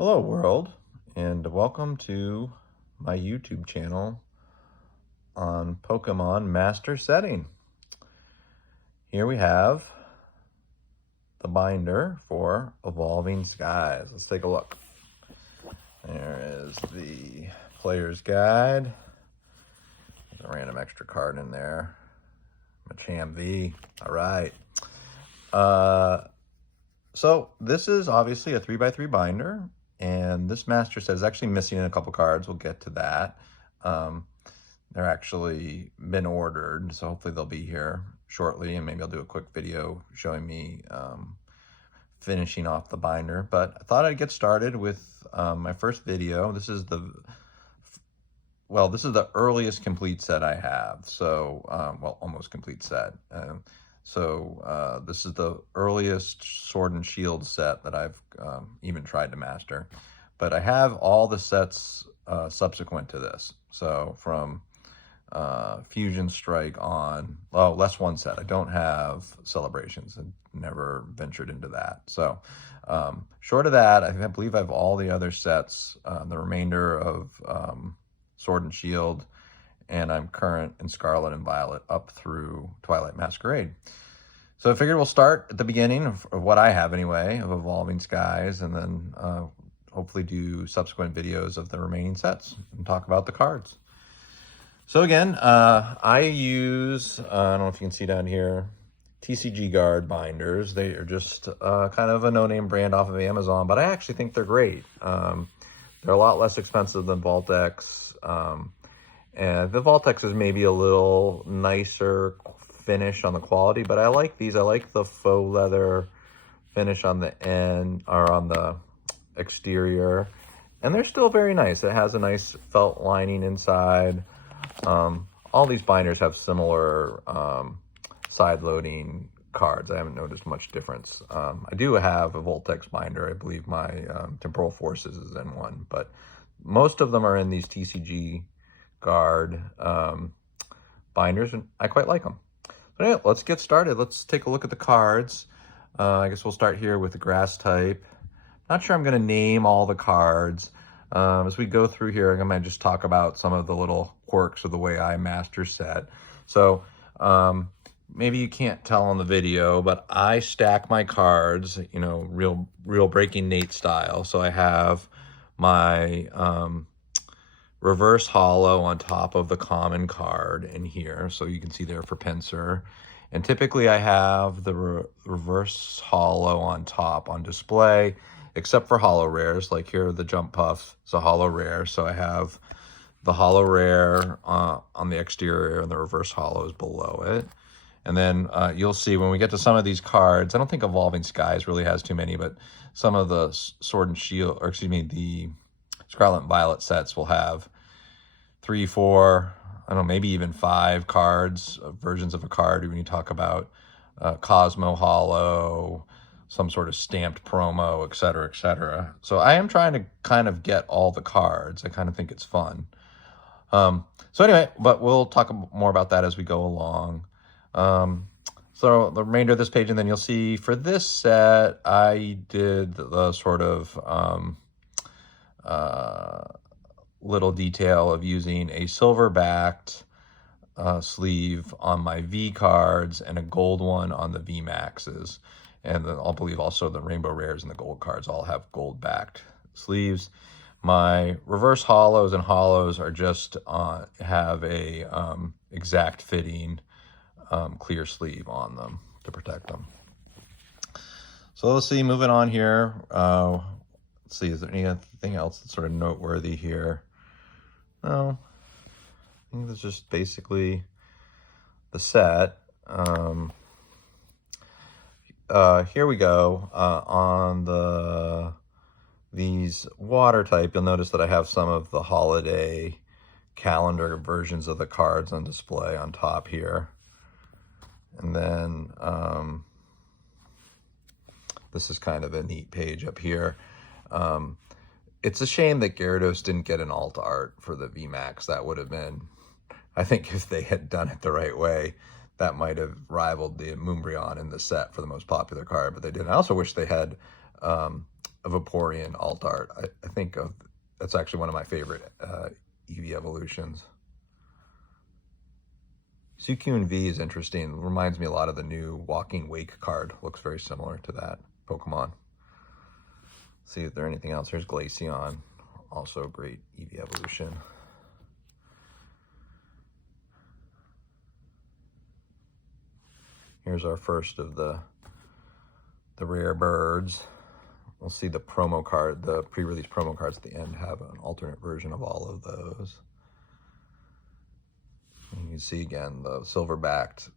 Hello world, and welcome to my YouTube channel on Pokemon Master Setting. Here we have the binder for Evolving Skies. Let's take a look. There is the player's guide. There's a random extra card in there. Machamp V. All right. So this is obviously a 3x3 binder. And this master set is actually missing a couple cards. We'll get to that. They're actually been ordered, so hopefully they'll be here shortly, and maybe I'll do a quick video showing me finishing off the binder. But I thought I'd get started with my first video. This is the earliest complete set I have. So, well, almost complete set. This is the earliest Sword and Shield set that I've even tried to master. But I have all the sets subsequent to this. So from Fusion Strike on, less one set. I don't have Celebrations. I never ventured into that. So short of that, I believe I have all the other sets, the remainder of Sword and Shield, and I'm current in Scarlet and Violet up through Twilight Masquerade. So I figured we'll start at the beginning of what I have anyway, of Evolving Skies, and then hopefully do subsequent videos of the remaining sets and talk about the cards. So again, I use, I don't know if you can see down here, TCG Guard binders. They are just kind of a no-name brand off of Amazon, but I actually think they're great. They're a lot less expensive than Vault-X. And the Vault-X is maybe a little nicer finish on the quality, but I like these. I like the faux leather finish on the end, or on the exterior, and they're still very nice. It has a nice felt lining inside. All these binders have similar side-loading cards. I haven't noticed much difference. I do have a Vault-X binder. I believe my Temporal Forces is in one, but most of them are in these TCG Guard binders, and I quite like them. But anyway, let's get started. Let's take a look at the cards. I guess we'll start here with the Grass type. Not sure I'm going to name all the cards. As we go through here, I might just talk about some of the little quirks of the way I master set. So maybe you can't tell on the video, but I stack my cards, you know, real Breaking Nate style. So I have my reverse holo on top of the common card in here, so you can see there for Pinsir. And typically I have the reverse holo on top on display, except for holo rares. Like here, the Jump Puff is a holo rare, so I have the holo rare on the exterior, and the reverse holo is below it. And then you'll see when we get to some of these cards, I don't think Evolving Skies really has too many, but some of the Sword and Shield, or excuse me, the Scarlet and Violet sets will have 3, 4, I don't know, maybe even 5 cards, versions of a card when you talk about Cosmo Holo, some sort of stamped promo, etc., etc. So I am trying to kind of get all the cards. I kind of think it's fun. So anyway, but we'll talk more about that as we go along. So the remainder of this page, and then you'll see for this set, I did the sort of little detail of using a silver-backed sleeve on my V cards and a gold one on the V Maxes. And then I'll believe also the Rainbow Rares and the gold cards all have gold-backed sleeves. My reverse holos and holos are just have a exact fitting clear sleeve on them to protect them. So let's see, moving on here. Let's see, is there anything else that's sort of noteworthy here? No, I think that's just basically the set. Here we go. On these water type, you'll notice that I have some of the holiday calendar versions of the cards on display on top here. And then this is kind of a neat page up here. It's a shame that Gyarados didn't get an alt art for the VMAX. That would have been, I think if they had done it the right way, that might have rivaled the Moonbryon in the set for the most popular card, but they didn't. I also wish they had a Vaporeon alt art. I think that's actually one of my favorite Eevee evolutions. Suicune V is interesting. It reminds me a lot of the new Walking Wake card. Looks very similar to that Pokemon. See if there's anything else. Here's Glaceon, also a great Eevee evolution. Here's our first of the rare birds. We'll see the promo card, the pre-release promo cards at the end have an alternate version of all of those. And you can see again the silver-backed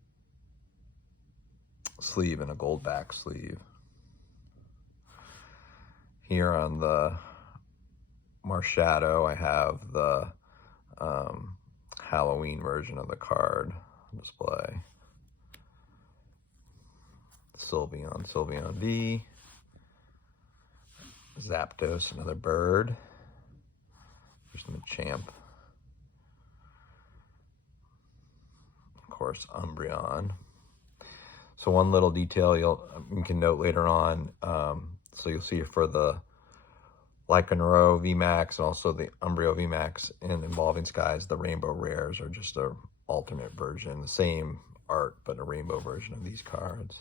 sleeve and a gold-backed sleeve. Here on the Marshadow, I have the Halloween version of the card display. Sylveon V. Zapdos, another bird. Here's the Machamp. Of course, Umbreon. So one little detail you can note later on, so you'll see for the Lycanroc VMAX and also the Umbreon VMAX in Evolving Skies, the Rainbow Rares are just an alternate version, the same art, but a rainbow version of these cards.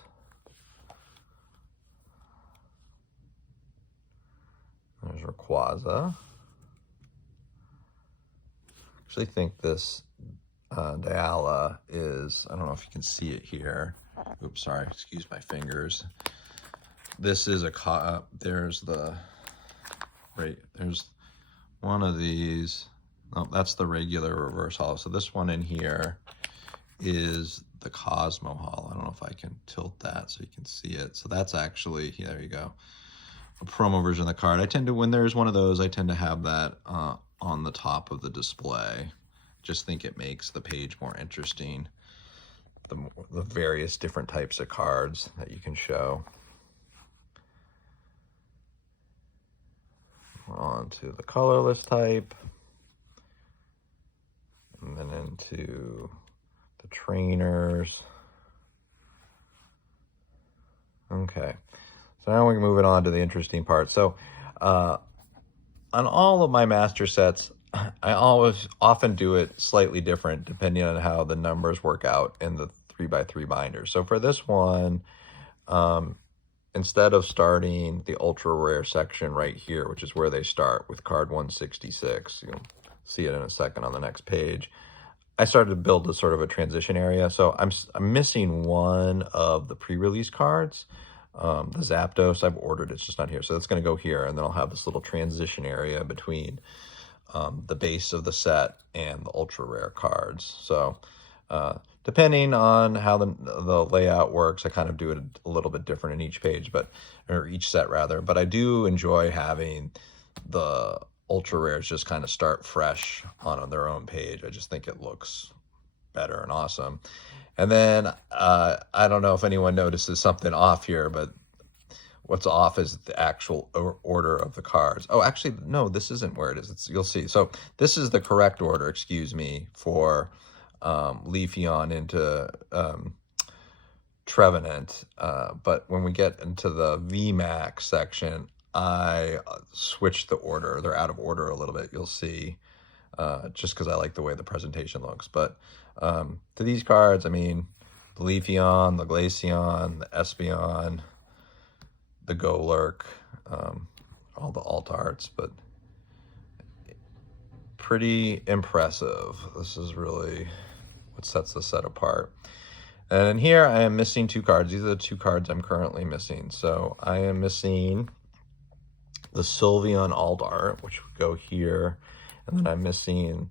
There's Rayquaza. I actually think this Dialga is, I don't know if you can see it here. Oops, sorry, excuse my fingers. This is there's one of these. Oh, that's the regular reverse holo. So this one in here is the Cosmo holo. I don't know if I can tilt that so you can see it. So that's actually, yeah, there you go, a promo version of the card. I tend to, when there's one of those, I tend to have that on the top of the display. Just think it makes the page more interesting. The various different types of cards that you can show. On to the colorless type. And then into the trainers. Okay. So now we're moving on to the interesting part. So on all of my master sets, I often do it slightly different depending on how the numbers work out in the 3x3 binder. So for this one, instead of starting the ultra rare section right here, which is where they start with card 166, you'll see it in a second on the next page, I started to build a sort of a transition area. So I'm missing one of the pre-release cards. The Zapdos, I've ordered, it's just not here. So it's going to go here, and then I'll have this little transition area between the base of the set and the ultra rare cards. So depending on how the layout works, I kind of do it a little bit different in each page, or each set rather. But I do enjoy having the ultra rares just kind of start fresh on their own page. I just think it looks better and awesome. And then I don't know if anyone notices something off here, but what's off is the actual order of the cards. Oh, actually, no, this isn't where it is. You'll see. So this is the correct order, excuse me, for Leafeon into Trevenant. But when we get into the VMAX section, I switched the order. They're out of order a little bit, you'll see, just because I like the way the presentation looks. But to these cards, I mean, the Leafeon, the Glaceon, the Espeon, the Golurk, all the alt arts, but pretty impressive. This is really what sets the set apart. And here I am missing two cards. These are the two cards I'm currently missing. So I am missing the Sylveon alt art, which would go here, and then I'm missing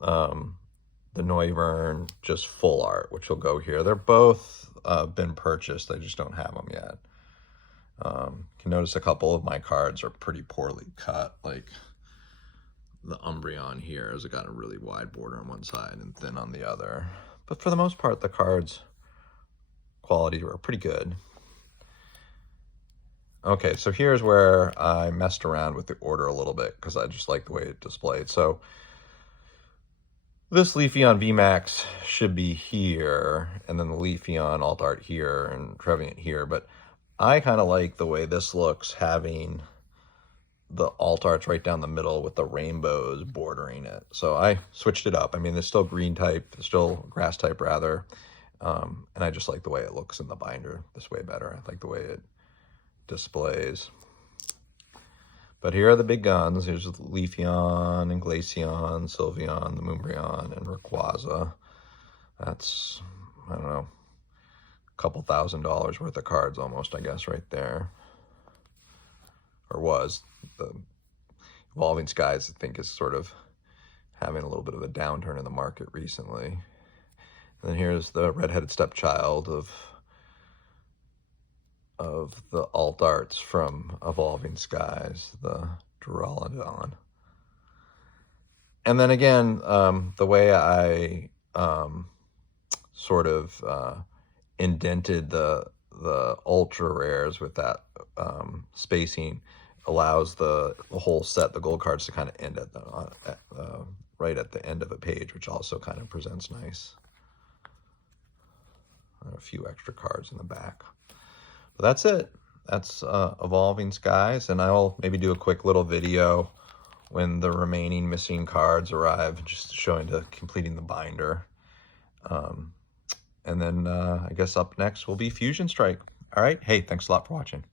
the Noivern just full art, which will go here. They're both been purchased. I just don't have them yet. You can notice a couple of my cards are pretty poorly cut, like the Umbreon here has got a really wide border on one side and thin on the other. But for the most part, the cards quality are pretty good. Okay, so here's where I messed around with the order a little bit because I just like the way it displayed. So this Leafeon VMAX should be here, and then the Leafeon alt art here, and Trevenant here. But I kind of like the way this looks, having the alt art's right down the middle with the rainbows bordering it. So I switched it up. I mean, there's still green type, there's still grass type rather. And I just like the way it looks in the binder this way better. I like the way it displays. But here are the big guns. Here's Leafeon and Glaceon, Sylveon, the Moonbryon, and Rayquaza. That's, I don't know, a couple $1,000 worth of cards almost, I guess, right there. Or was. The Evolving Skies, I think, is sort of having a little bit of a downturn in the market recently. And then here's the redheaded stepchild of the alt arts from Evolving Skies, the Duraludon. And then again, the way I sort of indented the ultra rares with that spacing allows the whole set, the gold cards, to kind of end at the right at the end of a page, which also kind of presents nice. A few extra cards in the back. But that's it. That's Evolving Skies, and I'll maybe do a quick little video when the remaining missing cards arrive, just showing to completing the binder. And then I guess up next will be Fusion Strike. All right. Hey, thanks a lot for watching.